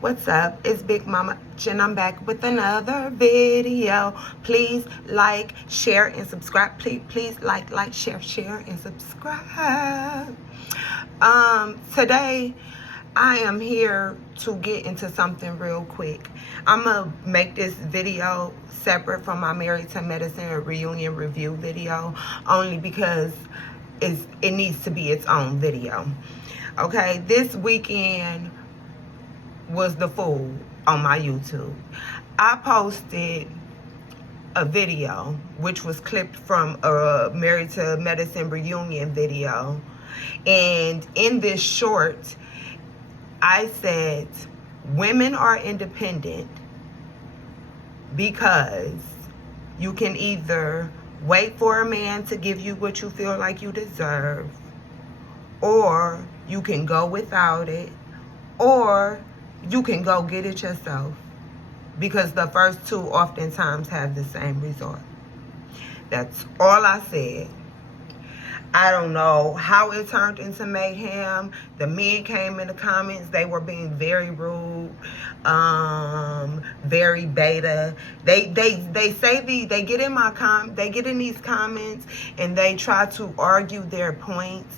What's up? It's Big Mama and I'm back with another video. Please like, share, and subscribe. Please like, share, and subscribe. Today I am here to get into something real quick. I'm gonna make this video separate from my Married to Medicine reunion review video, only because it needs to be its own video. Okay, this weekend was the fool on my YouTube. I posted a video which was clipped from a Married to Medicine reunion video, and in this short I said women are independent because you can either wait for a man to give you what you feel like you deserve, or you can go without it, or you can go get it yourself, because the first two oftentimes have the same result. That's all I said. I don't know how it turned into mayhem. The men came in the comments. They were being very rude, very beta. They get in these comments and they try to argue their points.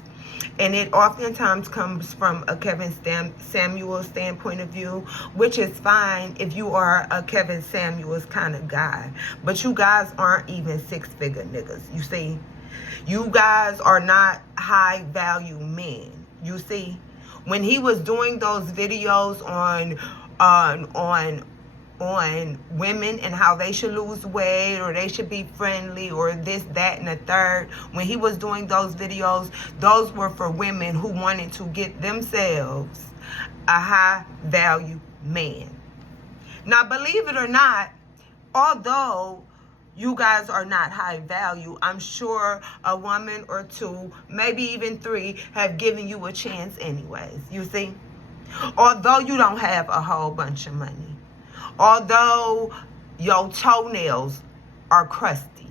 And it oftentimes comes from a Kevin Samuels standpoint of view, which is fine if you are a Kevin Samuels kind of guy. But you guys aren't even six-figure niggas, you see. You guys are not high-value men, you see. When he was doing those videos on women and how they should lose weight, or they should be friendly, or this, that, and the third. When he was doing those videos, those were for women who wanted to get themselves a high value man. Now, believe it or not, although you guys are not high value, I'm sure a woman or two, maybe even three, have given you a chance anyways, you see. Although you don't have a whole bunch of money, although your toenails are crusty,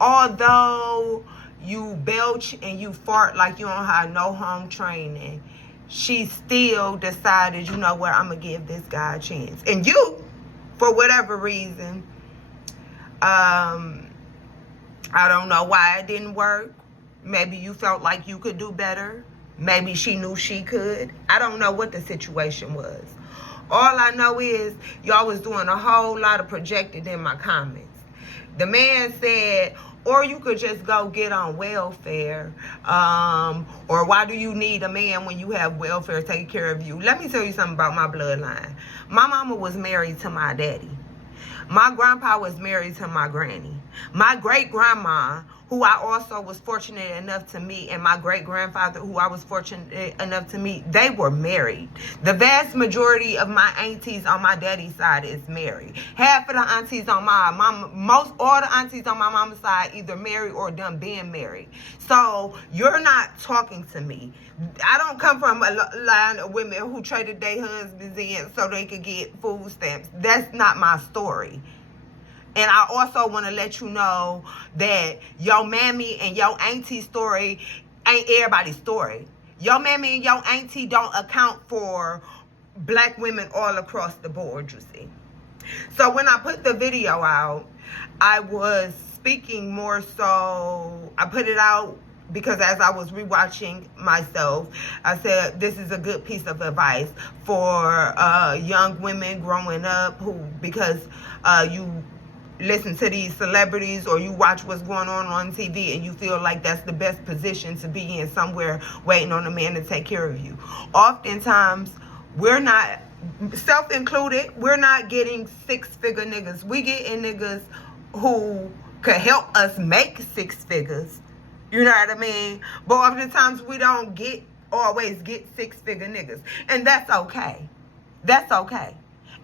although you belch and you fart like you don't have no home training, she still decided, you know what, I'm gonna give this guy a chance. And you, for whatever reason, I don't know why it didn't work. Maybe you felt like you could do better. Maybe she knew she could. I don't know what the situation was. All I know is y'all was doing a whole lot of projected in my comments. The man said, or you could just go get on welfare, or why do you need a man when you have welfare taking care of you? Let me tell you something about my bloodline. My mama was married to my daddy. My grandpa was married to my granny. My great-grandma, who I also was fortunate enough to meet, and my great-grandfather, who I was fortunate enough to meet, they were married. The vast majority of my aunties on my daddy's side is married. Half of the aunties on my mama, all the aunties on my mama's side either married or done being married. So you're not talking to me. I don't come from a line of women who traded their husbands in so they could get food stamps. That's not my story. And I also want to let you know that your mammy and your auntie story ain't everybody's story. Your mammy and your auntie don't account for black women all across the board, you see. So when I put the video out, I was speaking more so, I put it out because as I was rewatching myself, I said this is a good piece of advice for young women growing up who, because you listen to these celebrities or you watch what's going on TV and you feel like that's the best position to be in, somewhere waiting on a man to take care of you. Oftentimes, we're not, self-included, we're not getting six-figure niggas. We getting niggas who could help us make six figures. You know what I mean? But oftentimes we don't always get six-figure niggas. And that's okay. That's okay.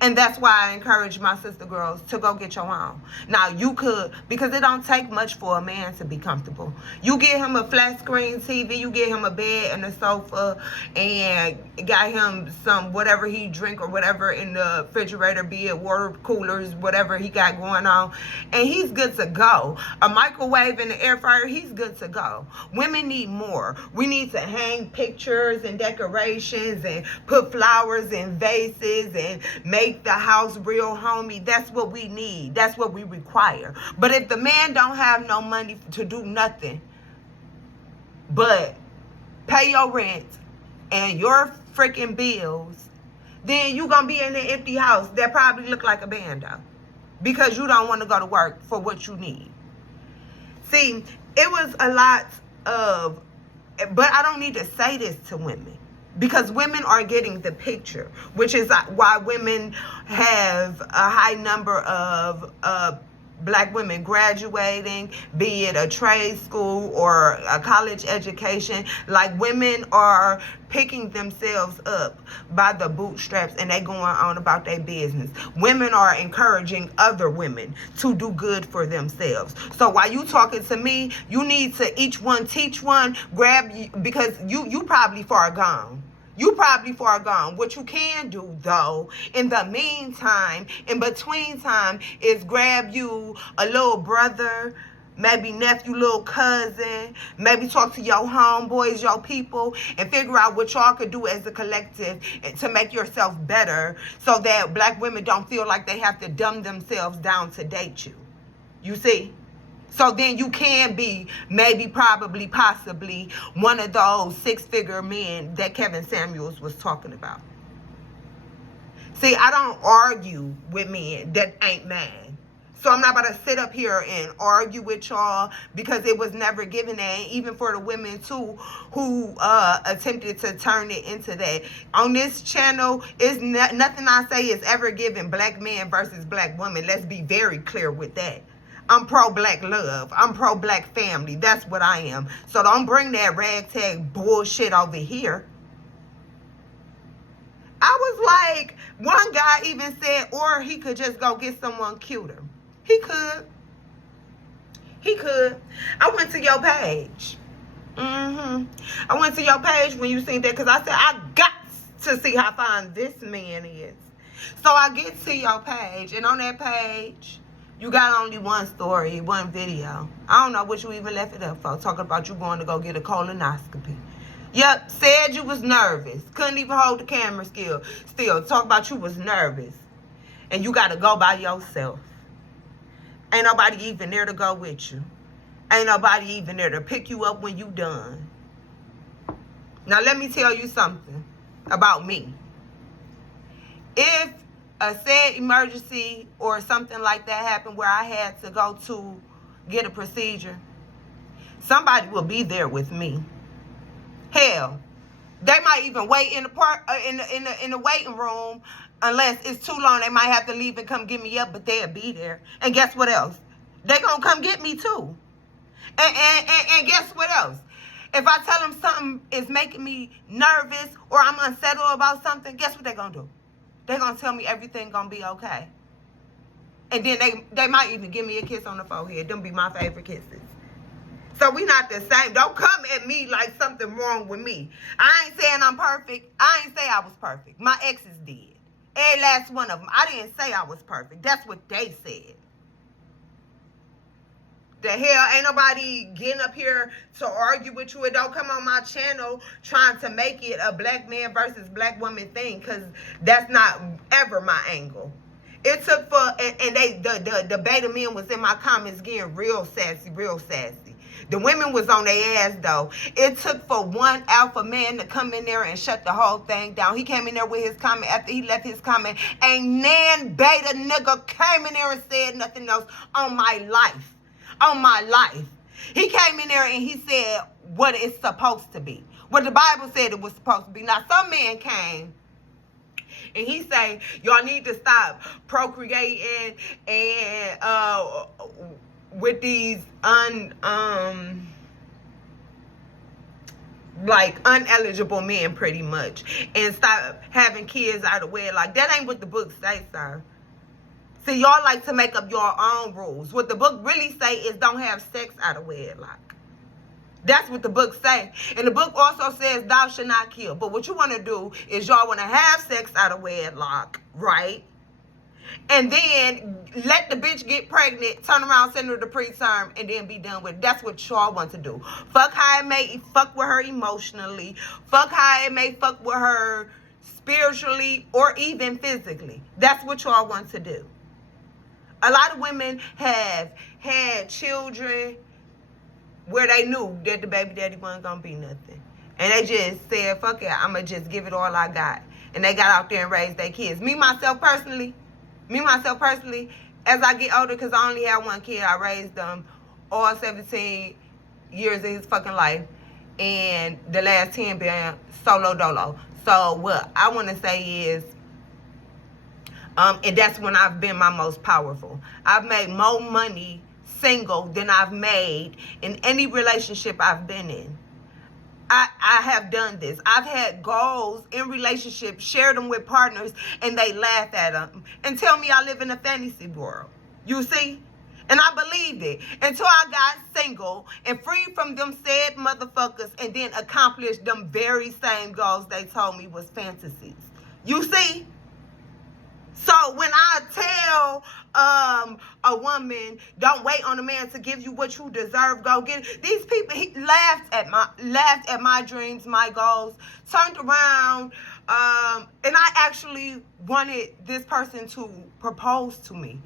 And that's why I encourage my sister girls to go get your own. Now, you could, because it don't take much for a man to be comfortable. You get him a flat screen TV, you get him a bed and a sofa, and got him some whatever he drink or whatever in the refrigerator, be it water coolers, whatever he got going on, and he's good to go. A microwave and an air fryer, he's good to go. Women need more. We need to hang pictures and decorations and put flowers in vases and make the house real homey. That's what we need. That's what we require. But if the man don't have no money to do nothing but pay your rent and your freaking bills, then you gonna be in an empty house that probably look like a bando because you don't want to go to work for what you need. See, it was a lot of, but I don't need to say this to women, because women are getting the picture, which is why women have a high number of black women graduating, be it a trade school or a college education. Like, women are picking themselves up by the bootstraps and they going on about their business. Women are encouraging other women to do good for themselves. So while you talking to me, you need to each one teach one, because you probably far gone. You probably far gone. What you can do, though, in the meantime, in between time, is grab you a little brother, maybe nephew, little cousin, maybe talk to your homeboys, your people, and figure out what y'all could do as a collective to make yourself better, so that black women don't feel like they have to dumb themselves down to date you. You see? So then you can be maybe, probably, possibly one of those six-figure men that Kevin Samuels was talking about. See, I don't argue with men that ain't mad. So I'm not about to sit up here and argue with y'all, because it was never given that. And even for the women too who attempted to turn it into that. On this channel, nothing I say is ever given black man versus black woman. Let's be very clear with that. I'm pro-black love. I'm pro-black family. That's what I am. So don't bring that ragtag bullshit over here. I was like, one guy even said, or he could just go get someone cuter. He could. He could. I went to your page. I went to your page when you seen that, because I said, I got to see how fine this man is. So I get to your page, and on that page, you got only one story, one video. I don't know what you even left it up for. Talking about you going to go get a colonoscopy. Yep, said you was nervous. Couldn't even hold the camera still. Talk about you was nervous. And you got to go by yourself. Ain't nobody even there to go with you. Ain't nobody even there to pick you up when you done. Now let me tell you something about me. If a said emergency or something like that happened where I had to go to get a procedure, somebody will be there with me. Hell, they might even wait in the park, in the waiting room, unless it's too long. They might have to leave and come get me up, but they'll be there. And guess what else? They gonna come get me too. And guess what else? If I tell them something is making me nervous or I'm unsettled about something, guess what they're gonna do? They're going to tell me everything going to be okay. And then they might even give me a kiss on the forehead. Them be my favorite kisses. So we not the same. Don't come at me like something wrong with me. I ain't saying I'm perfect. I ain't say I was perfect. My exes did. Every last one of them. I didn't say I was perfect. That's what they said. The hell, ain't nobody getting up here to argue with you. And don't come on my channel trying to make it a black man versus black woman thing, because that's not ever my angle. It took for, and the beta men was in my comments getting real sassy, real sassy. The women was on their ass, though. It took for one alpha man to come in there and shut the whole thing down. He came in there with his comment. After he left his comment, a nan beta nigga came in there and said nothing else on my life. On my life. He came in there and he said what it's supposed to be. What the Bible said it was supposed to be. Now, some man came and he say, y'all need to stop procreating and like uneligible men pretty much, and stop having kids out of wedlock. That ain't what the book say, sir. See, y'all like to make up your own rules. What the book really say is don't have sex out of wedlock. That's what the book say. And the book also says thou shalt not kill. But what you want to do is y'all want to have sex out of wedlock, right? And then let the bitch get pregnant, turn around, send her to preterm, and then be done with it. That's what y'all want to do. Fuck how it may fuck with her emotionally. Fuck how it may fuck with her spiritually or even physically. That's what y'all want to do. A lot of women have had children where they knew that the baby daddy wasn't going to be nothing. And they just said, fuck it, I'm going to just give it all I got. And they got out there and raised their kids. Me, myself, personally, as I get older, because I only had one kid, I raised them all 17 years of his fucking life. And the last 10 being solo dolo. So what I want to say is, and that's when I've been my most powerful. I've made more money single than I've made in any relationship I've been in. I have done this. I've had goals in relationships, shared them with partners, and they laugh at them and tell me I live in a fantasy world. You see? And I believed it until I got single and free from them said motherfuckers, and then accomplished them very same goals they told me was fantasies. You see? So when I tell a woman, don't wait on a man to give you what you deserve, go get it. These people laughed at my dreams, my goals, turned around, and I actually wanted this person to propose to me.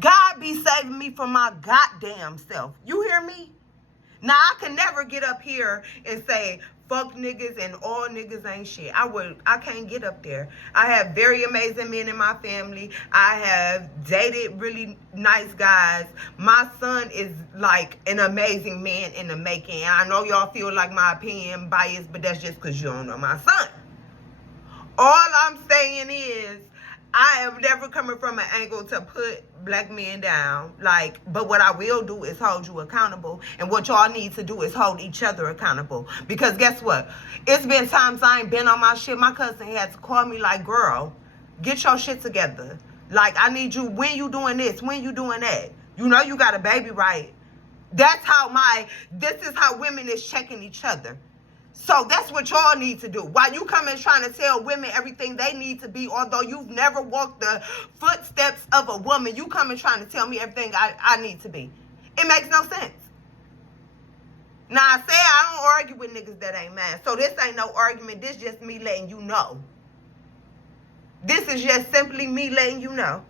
God be saving me from my goddamn self. You hear me? Now, I can never get up here and say, fuck niggas and all niggas ain't shit. I can't get up there. I have very amazing men in my family. I have dated really nice guys. My son is like an amazing man in the making. I know y'all feel like my opinion biased, but that's just because you don't know my son. All I'm saying is, I am never coming from an angle to put black men down. But what I will do is hold you accountable. And what y'all need to do is hold each other accountable. Because guess what? It's been times I ain't been on my shit. My cousin had to call me like, girl, get your shit together. Like, I need you, when you doing this, when you doing that. You know you got a baby, right? This is how women is checking each other. So that's what y'all need to do. While you come and trying to tell women everything they need to be, although you've never walked the footsteps of a woman, you come and trying to tell me everything I need to be. It makes no sense. Now, I say I don't argue with niggas that ain't mad. So this ain't no argument. This just me letting you know. This is just simply me letting you know.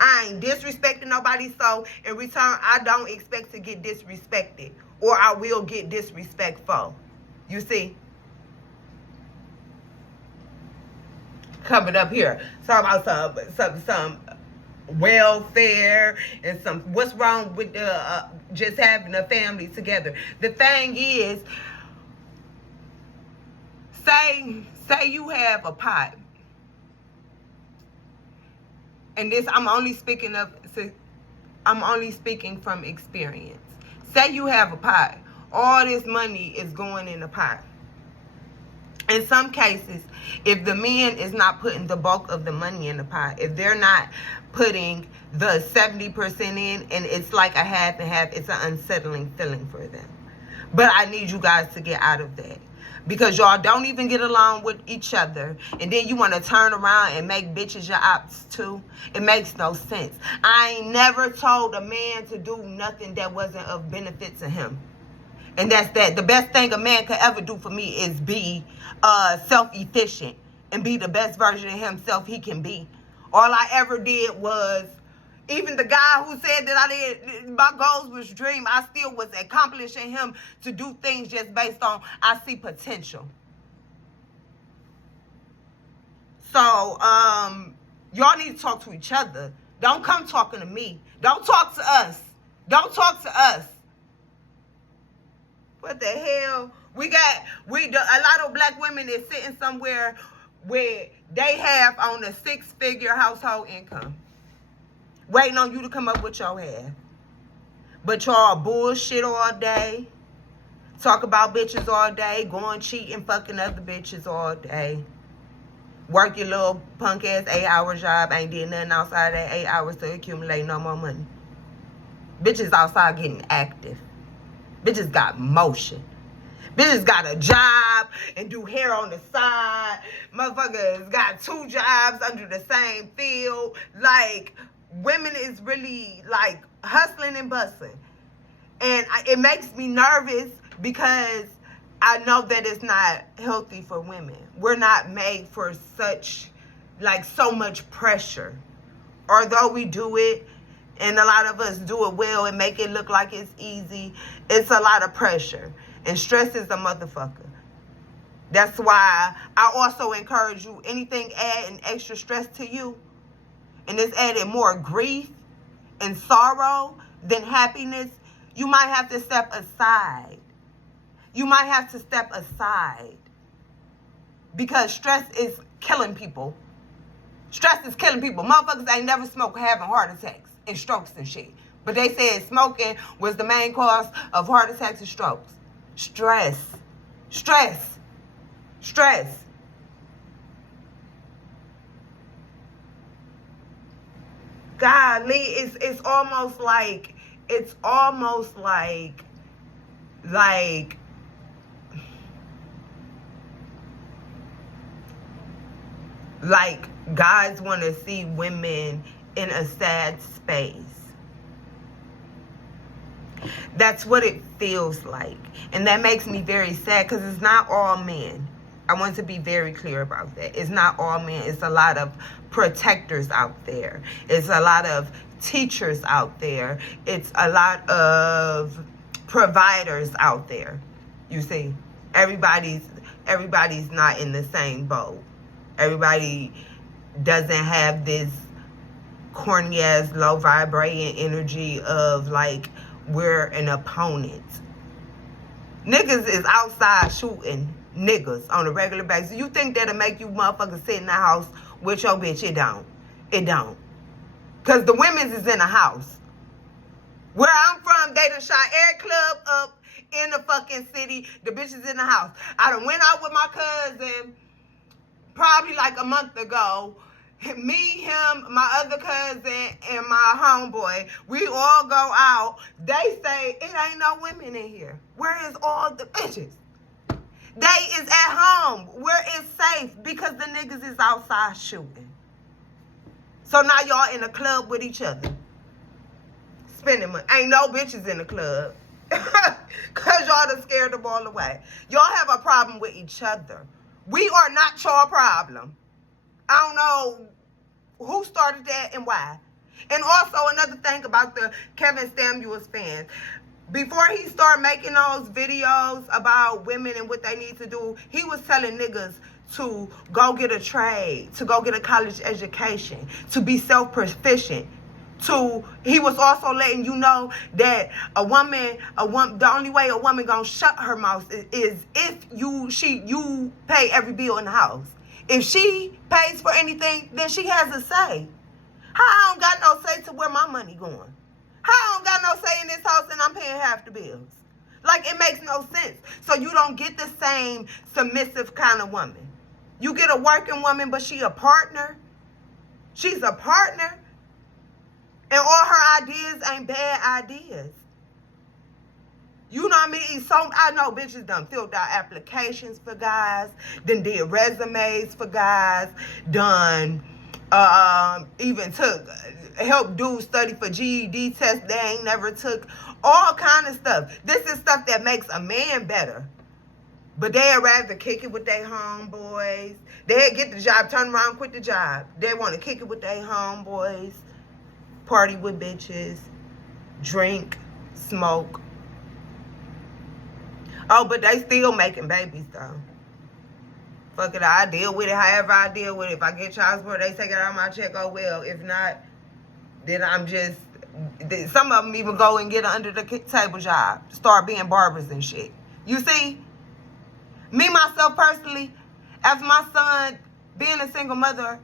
I ain't disrespecting nobody, so in return, I don't expect to get disrespected. Or I will get disrespectful. You see? Coming up here. Talking about some welfare and some what's wrong with just having a family together. The thing is, say you have a pot. And this I'm only speaking from experience. Say you have a pot. All this money is going in the pot. In some cases, if the man is not putting the bulk of the money in the pot, if they're not putting the 70% in, and it's like a half and half, it's an unsettling feeling for them. But I need you guys to get out of that. Because y'all don't even get along with each other. And then you want to turn around and make bitches your ops too. It makes no sense. I ain't never told a man to do nothing that wasn't of benefit to him. And that's that. The best thing a man could ever do for me is be self-efficient. And be the best version of himself he can be. All I ever did was, even the guy who said that my goals was dream, I still was accomplishing him to do things just based on I see potential. So, y'all need to talk to each other. Don't come talking to me. Don't talk to us. Don't talk to us. What the hell? A lot of black women is sitting somewhere where they have on a 6-figure household income. Waiting on you to come up with your half. But y'all bullshit all day. Talk about bitches all day, going cheating, fucking other bitches all day. Work your little punk ass 8-hour job, ain't did nothing outside that 8 hours to accumulate no more money. Bitches outside getting active. Bitches got motion. Bitches got a job and do hair on the side. Motherfuckers got 2 jobs under the same field. Like, women is really, like, hustling and bustling. And it makes me nervous because I know that it's not healthy for women. We're not made for such, like, so much pressure. Although we do it, and a lot of us do it well and make it look like it's easy, it's a lot of pressure. And stress is a motherfucker. That's why I also encourage you, anything adding extra stress to you, and it's adding more grief and sorrow than happiness, you might have to step aside. You might have to step aside. Because stress is killing people. Stress is killing people. Motherfuckers ain't never smoked having heart attacks and strokes and shit. But they said smoking was the main cause of heart attacks and strokes. Stress. Stress. Stress. Golly, it's almost like guys want to see women in a sad space. That's what it feels like. And that makes me very sad because it's not all men. I want to be very clear about that. It's not all men. It's a lot of protectors out there. It's a lot of teachers out there. It's a lot of providers out there. You see, everybody's not in the same boat. Everybody doesn't have this corny ass low vibrating energy of like we're an opponent. Niggas is outside shooting niggas on a regular basis. You think that'll make you motherfuckers sit in the house with your bitch? It don't. It don't. Because the women's is in the house. Where I'm from, they done shot every club up in the fucking city. The bitch is in the house. I done went out with my cousin probably like a month ago. Me, him, my other cousin, and my homeboy, we all go out. They say, it ain't no women in here. Where is all the bitches? They is at home where it's safe because the niggas is outside shooting. So now y'all in the club with each other. Spending money. Ain't no bitches in the club. Because y'all done scared them all away. Y'all have a problem with each other. We are not your problem. I don't know who started that and why. And also another thing about the Kevin Samuels fans. Before he started making those videos about women and what they need to do, he was telling niggas to go get a trade, to go get a college education, to be self-proficient. He was also letting you know that the only way a woman gonna shut her mouth is if you pay every bill in the house. If she pays for anything, then she has a say. How I don't got no say to where my money going? How I don't got no say in this house and I'm paying half the bills? Like, it makes no sense. So you don't get the same submissive kind of woman. You get a working woman, but she a partner. She's a partner. And all her ideas ain't bad ideas. You know what I mean? So I know bitches done filled out applications for guys, done did resumes for guys, done even took help dudes study for GED tests they ain't never took. All kind of stuff. This is stuff that makes a man better. But they'd rather kick it with their homeboys. They'd get the job, turn around, quit the job. They want to kick it with their homeboys, party with bitches, drink, smoke. Oh, but they still making babies, though. Fuck it, I deal with it however I deal with it. If I get child support, they take it out of my check, oh well. If not, then I'm just... Some of them even go and get an under-the-table job. Start being barbers and shit. You see? Me, myself, personally, as my son, being a single mother,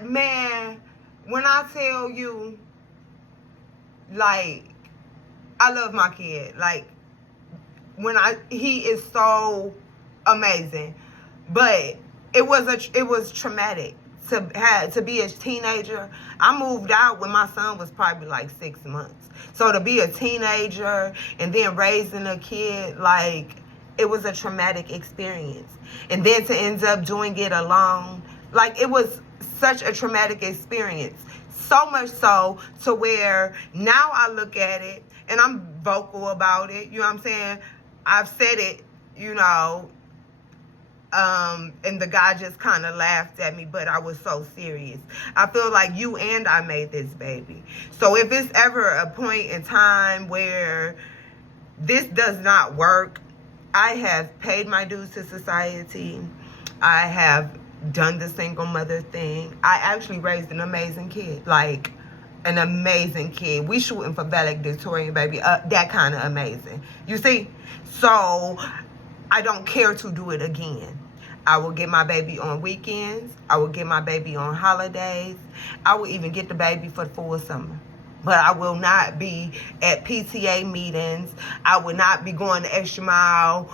man, when I tell you, like, I love my kid. Like, he is so amazing. But it was traumatic to be a teenager. I moved out when my son was probably like 6 months. So to be a teenager and then raising a kid, like, it was a traumatic experience. And then to end up doing it alone, like, it was such a traumatic experience. So much so to where now I look at it and I'm vocal about it. You know what I'm saying? I've said it, you know, and the guy just kind of laughed at me, but I was so serious. I feel like you and I made this baby. So if it's ever a point in time where this does not work, I have paid my dues to society. I have done the single mother thing. I actually raised an amazing kid, like an amazing kid. We shooting for valedictorian, baby. That kind of amazing. You see? So I don't care to do it again. I will get my baby on weekends. I will get my baby on holidays. I will even get the baby for the full summer. But I will not be at PTA meetings. I will not be going the extra mile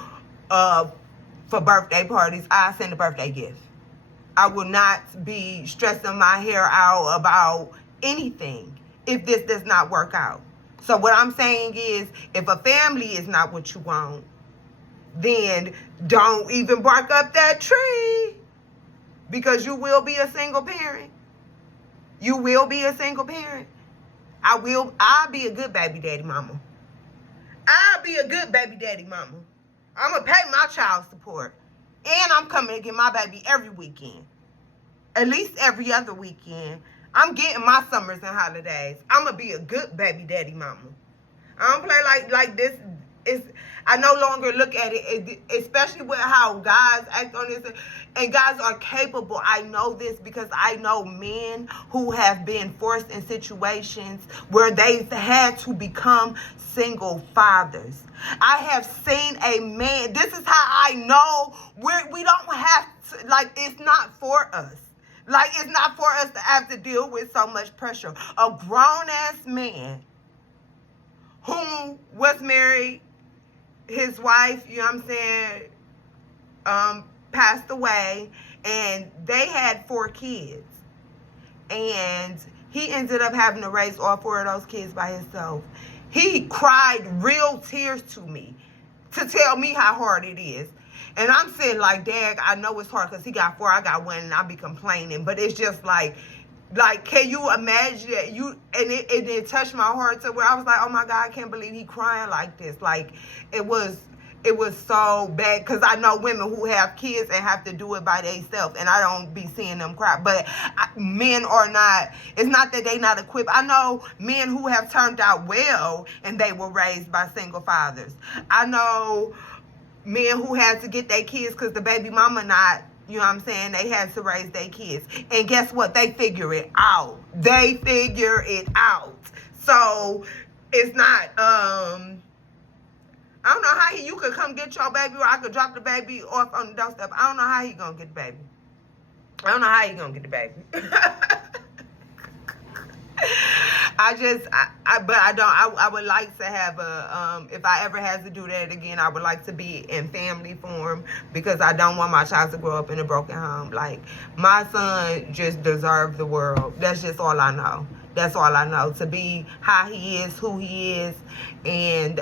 for birthday parties. I send a birthday gift. I will not be stressing my hair out about anything if this does not work out. So what I'm saying is, if a family is not what you want, then don't even bark up that tree, because you will be a single parent. You will be a single parent. I'll be a good baby daddy mama. I'll be a good baby daddy mama. I'm going to pay my child support. And I'm coming to get my baby every weekend. At least every other weekend. I'm getting my summers and holidays. I'm going to be a good baby daddy mama. I don't play like this. I no longer look at it, especially with how guys act on this. And guys are capable. I know this because I know men who have been forced in situations where they've had to become single fathers. I have seen a man. This is how I know we don't have to, like, it's not for us. Like, it's not for us to have to deal with so much pressure. A grown-ass man who was married, his wife, you know what I'm saying, passed away, and they had 4 kids. And he ended up having to raise all 4 of those kids by himself. He cried real tears to me to tell me how hard it is. And I'm saying, like, Dad, I know it's hard because he got 4, I got 1, and I be complaining. But it's just like, can you imagine that it touched my heart to where I was like, oh my God, I can't believe he crying like this. Like, it was so bad, because I know women who have kids and have to do it by themselves, and I don't be seeing them cry. But men are not, it's not that they not equipped. I know men who have turned out well and they were raised by single fathers. I know men who had to get their kids because the baby mama not, you know what I'm saying, they had to raise their kids. And guess what? They figure it out. They figure it out. So it's not, I don't know how you could come get your baby, or I could drop the baby off on the doorstep. I don't know how he gonna get the baby. I don't know how he gonna get the baby. I would like to have if I ever had to do that again, I would like to be in family form, because I don't want my child to grow up in a broken home. Like, my son just deserves the world. That's just all I know. That's all I know. To be how he is, who he is, and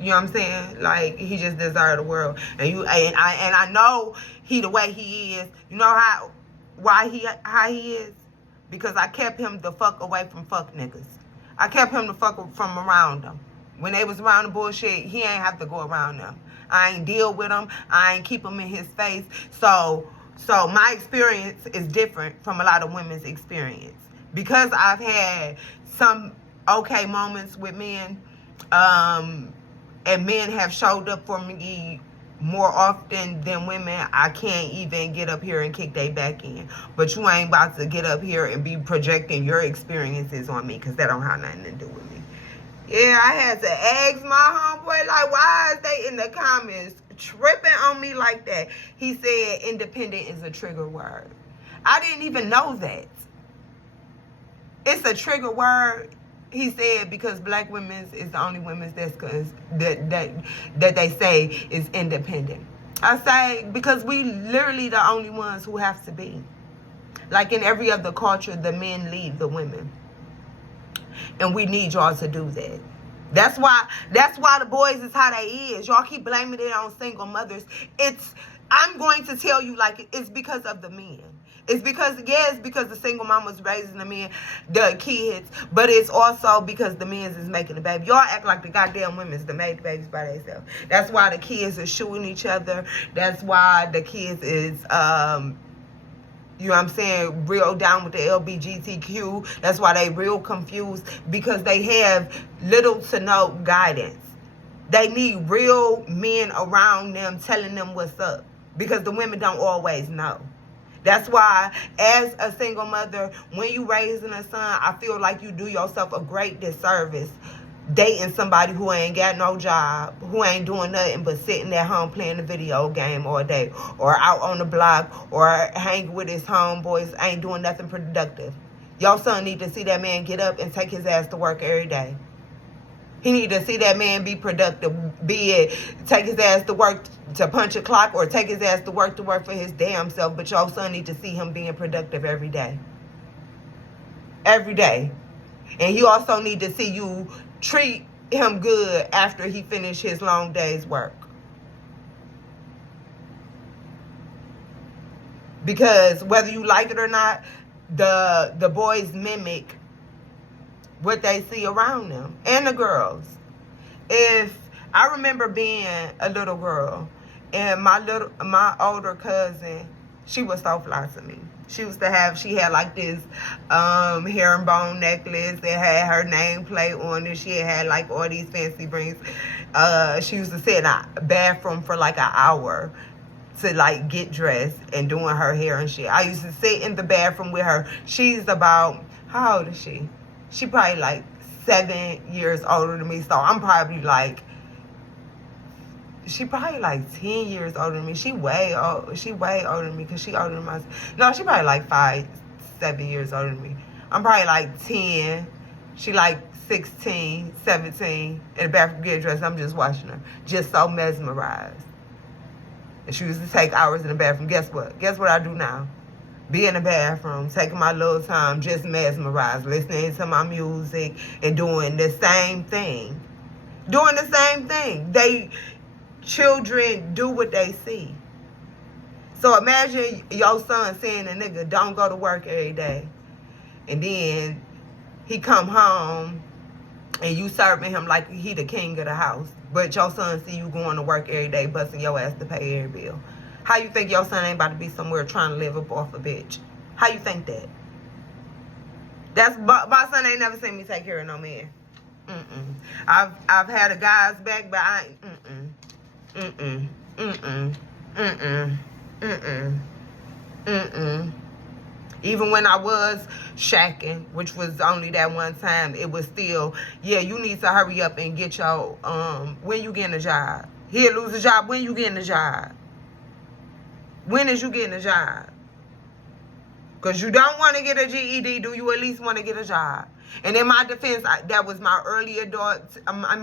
you know what I'm saying? Like, he just deserves the world. And I know he the way he is. You know how he is? Because I kept him the fuck away from fuck niggas. I kept him the fuck from around them. When they was around the bullshit, he ain't have to go around them. I ain't deal with him. I ain't keep him in his face. So my experience is different from a lot of women's experience. Because I've had some okay moments with men, and men have showed up for me more often than women, I can't even get up here and kick they back in. But you ain't about to get up here and be projecting your experiences on me, because that don't have nothing to do with me. Yeah, I had to ask my homeboy, like, why is they in the comments tripping on me like that? He said independent is a trigger word. I didn't even know that. It's a trigger word. He said because black women is the only women that they say is independent. I say because we literally the only ones who have to be. Like in every other culture, the men lead the women. And we need y'all to do that. That's why the boys is how they is. Y'all keep blaming it on single mothers. I'm going to tell you, like, it's because of the men. It's because the single mom was raising the kids, but it's also because the men is making the baby. Y'all act like the goddamn women's that made the babies by themselves. That's why the kids are shooting each other. That's why the kids is, you know what I'm saying, real down with the LGBTQ. That's why they real confused, because they have little to no guidance. They need real men around them telling them what's up, because the women don't always know. That's why, as a single mother, when you raising a son, I feel like you do yourself a great disservice dating somebody who ain't got no job, who ain't doing nothing but sitting at home playing a video game all day, or out on the block, or hanging with his homeboys, ain't doing nothing productive. Your son need to see that man get up and take his ass to work every day. He need to see that man be productive, be it take his ass to work to punch a clock, or take his ass to work for his damn self. But your son need to see him being productive every day. Every day. And he also need to see you treat him good after he finish his long day's work. Because whether you like it or not, the boys mimic what they see around them, and the girls. If I remember being a little girl, and my older cousin, she was so fly to me. She had like this herringbone necklace that had her nameplate on it. She had like all these fancy rings. She used to sit in a bathroom for like an hour to like get dressed and doing her hair and shit. I used to sit in the bathroom with her. She's about, how old is she? She probably like 7 years older than me. So I'm probably like, she probably like 10 years older than me. She way older than me, because she older than myself. No, she probably like 7 years older than me. I'm probably like 10. She like 16, 17 in the bathroom getting dressed. I'm just watching her, just so mesmerized. And she used to take hours in the bathroom. Guess what? Guess what I do now? Be in the bathroom, taking my little time, just mesmerized, listening to my music and doing the same thing. Doing the same thing. Children do what they see. So imagine your son saying a nigga don't go to work every day, and then he come home and you serving him like he the king of the house, but your son see you going to work every day, busting your ass to pay every bill. How you think your son ain't about to be somewhere trying to live up off a bitch? How you think that? My son ain't never seen me take care of no man. I've had a guy's back, but I ain't. Even when I was shacking, which was only that one time, it was still, yeah, you need to hurry up and get your, when you getting a job. He'll lose a job when you getting a job. When is you getting a job? Because you don't want to get a GED. Do you at least want to get a job? And in my defense, that was my early adult, my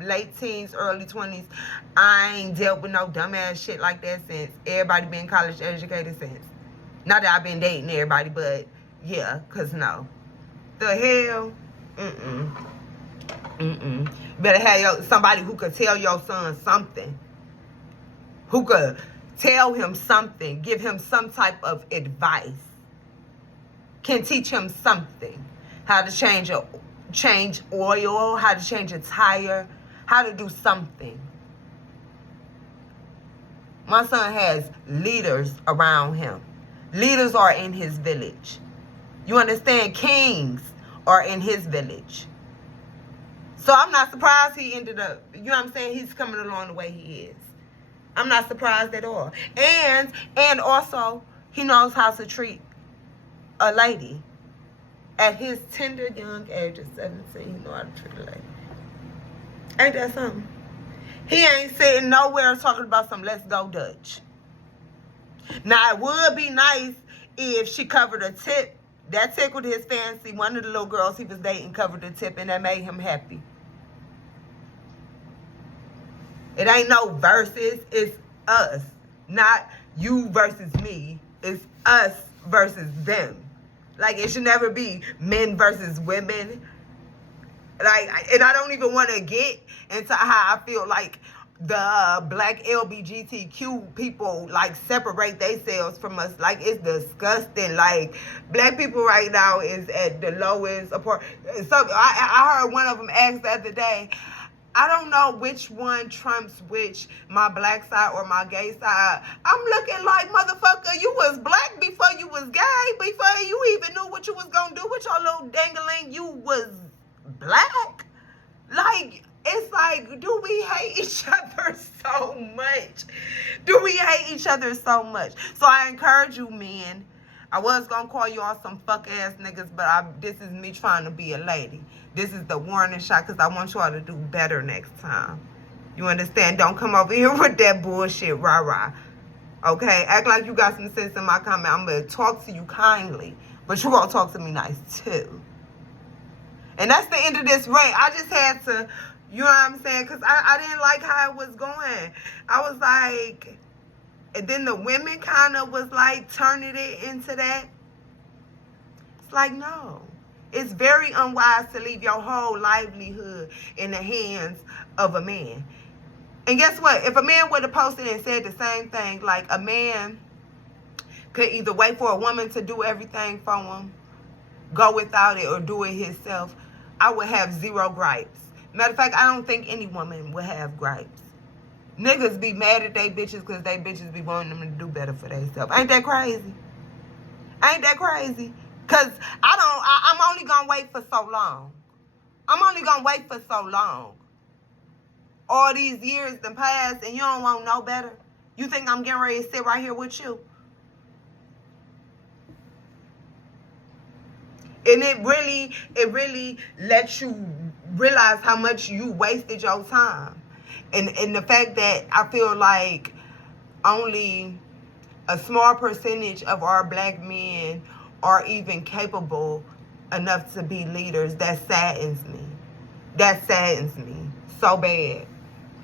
late teens, early 20s. I ain't dealt with no dumbass shit like that since. Everybody been college educated since. Not that I've been dating everybody, but yeah, because no. The hell? Better have somebody who could tell your son something. Who could tell him something, give him some type of advice, can teach him something. How to change oil, how to change a tire, how to do something. My son has leaders around him. Leaders are in his village. You understand? Kings are in his village. So I'm not surprised he ended up, you know what I'm saying? He's coming along the way he is. I'm not surprised at all. And also, he knows how to treat a lady. At his tender young age of 17, he knows how to treat a lady. Ain't that something? He ain't sitting nowhere talking about some let's go Dutch. Now, it would be nice if she covered her tip That tickled his fancy. One of the little girls he was dating covered the tip, and that made him happy. It ain't no versus. It's us. Not you versus me. It's us versus them. Like, it should never be men versus women. Like, and I don't even want to get into how I feel like the black LGBTQ people like separate themselves from us. Like, it's disgusting. Like, black people right now is at the lowest part. So I heard one of them ask the other day, I don't know which one trumps which, my black side or my gay side. I'm looking like, motherfucker, you was black before you was gay, before you even knew what you was gonna do with your little dangling, you was black. Like, it's like, do we hate each other so much? Do we hate each other so much? So I encourage you, men. I was gonna call you all some fuck ass niggas, but this is me trying to be a lady. This is the warning shot, because I want y'all to do better next time. You understand? Don't come over here with that bullshit rah-rah. Okay? Act like you got some sense in my comment. I'm gonna talk to you kindly, but you gonna talk to me nice too. And that's the end of this rant. I just had to, you know what I'm saying? Because I didn't like how it was going. I was like, and then the women kind of was like turning it into that. It's like, no. It's very unwise to leave your whole livelihood in the hands of a man. And guess what? If a man would have posted and said the same thing, like a man could either wait for a woman to do everything for him, go without it, or do it himself, I would have zero gripes. Matter of fact, I don't think any woman would have gripes. Niggas be mad at they bitches because they bitches be wanting them to do better for themselves. Ain't that crazy? Ain't that crazy? Because I'm only going to wait for so long. I'm only going to wait for so long. All these years done passed and you don't want no better? You think I'm getting ready to sit right here with you? And it really lets you realize how much you wasted your time. And the fact that I feel like only a small percentage of our black men are even capable enough to be leaders, that saddens me. That saddens me so bad.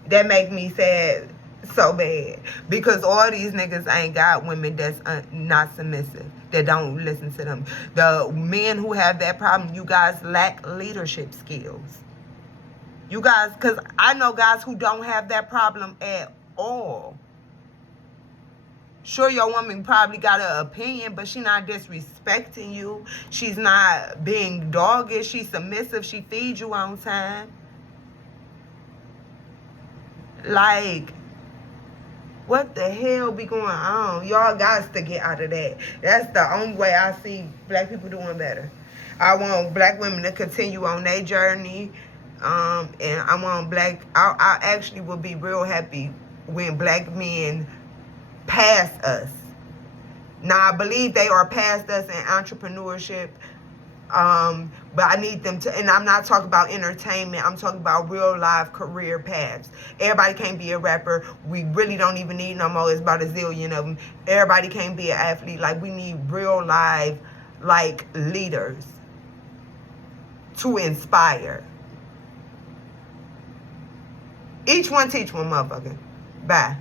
That make me sad so bad. Because all these niggas ain't got women that's not submissive, that don't listen to them. The men who have that problem, you guys lack leadership skills. You guys, because I know guys who don't have that problem at all. Sure, your woman probably got an opinion, but she not disrespecting you. She's not being dogged. She's submissive. She feeds you on time. Like, what the hell be going on? Y'all got to get out of that. That's the only way I see black people doing better. I want black women to continue on their journey. And I want I actually will be real happy when black men pass us. Now, I believe they are past us in entrepreneurship. But I need them to, and I'm not talking about entertainment, I'm talking about real life career paths. Everybody can't be a rapper. We really don't even need no more. It's about a zillion of them. Everybody can't be an athlete. Like, we need real life, like, leaders to inspire. Each one teach one, motherfucker. Bye.